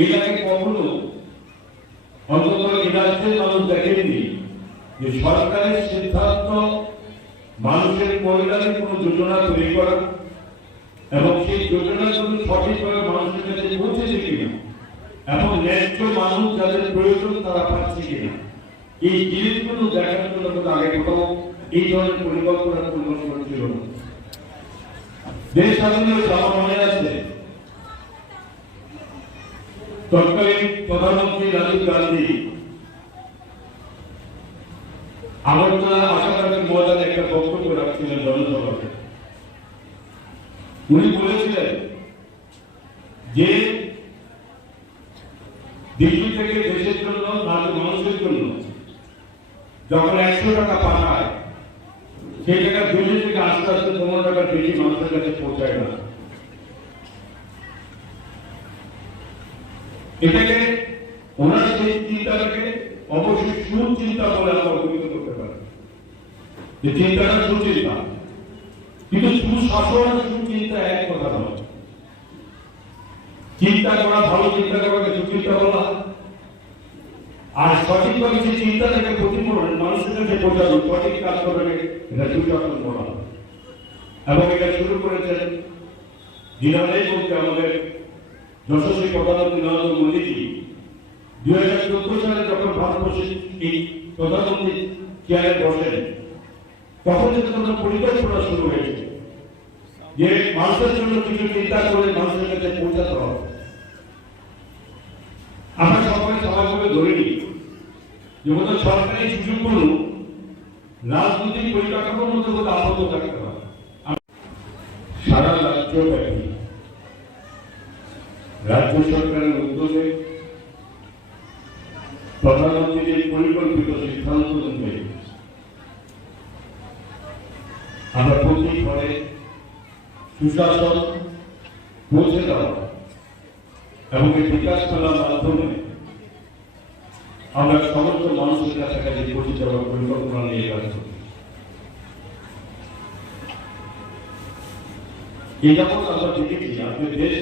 এর আগে কখনো অন্তত এই রাজ্যের মানুষ দেখেননি যে সরকারের সিদ্ধান্ত মানুষের কল্যাণে কোনো যোজনা তৈরি করা এবং সেই যোজনাগুলো সঠিকভাবে মানুষের কাছে পৌঁছেছে কিনা এবং ন্যায্য মানুষ যাদের প্রয়োজন তারা পাচ্ছে কিনা এই জিনিসগুলো দেখার জন্য কিন্তু আগে কোথাও এই ধরনের পরিকল্পনা ছিল না। দেশ স্বাধীনের আমার মনে আছে তৎকালীন প্রধানমন্ত্রী রাজীব গান্ধী আগরতলা আশাবাদের ময়দানে একটা বক্তব্য রাখছিলেন জনসভাতে। উনি বলেছিলেন যে দিল্লি থেকে দেশের জন্য মানুষের জন্য যখন 100 টাকা পাঠায় সেই টাকা দিল্লি থেকে আস্তে আস্তে 15 টাকার বেশি মানুষের কাছে পৌঁছায় না। এটাকে ওনার সেই চিন্তাটাকে অবশ্যই সুচিন্তা বলে আমরা অভিহিত করতে পারি যে চিন্তাটা সুচিন্তা, কিন্তু সুশাসন সুচিন্তা এক কথা নয়। চিন্তা করা ভালো, চিন্তা করাকে সুচিন্তা বলা, আর সঠিকভাবে যে চিন্তাটাকে প্রতিফলন মানুষের কাছে পৌঁছানো সঠিক কাজ করবে এটা সুশাসন বলা। এবং এটা শুরু করেছেন যিনি বলতে আমাদের যশস্বী প্রধানমন্ত্রী নরেন্দ্র মোদীজি 2014 সালে যখন ভারতবর্ষের এই প্রধানমন্ত্রী চেয়ারে বসেন তখন থেকে পরিকল্পনা শুরু হয়েছে যে মানুষের জন্য কিছু চিন্তা করে মানুষের কাছে পৌঁছাতে হবে। আমরা সবাই স্বাভাবিকভাবে ধরে নিই যে বোধহয় সরকারি সুযোগগুলো রাজনৈতিক পরিকাঠামোর মধ্যে বোধ আবদ্ধ থাকতে হবে। সারা রাজ্যব্যাপী রাজ্য সরকারের উদ্যোগে প্রধানমন্ত্রীর পরিকল্পিত সিদ্ধান্ত অনুযায়ী আমরা প্রতি ঘরে সুশাসন পৌঁছে দেওয়া এবং এই বিকাশ খেলার মাধ্যমে আমরা সমস্ত মানুষের কাছাকাছি পৌঁছে যাওয়ার পরিকল্পনা নিয়ে কাজ করি। এই যাবৎ আমরা দেখেছি আমাদের দেশ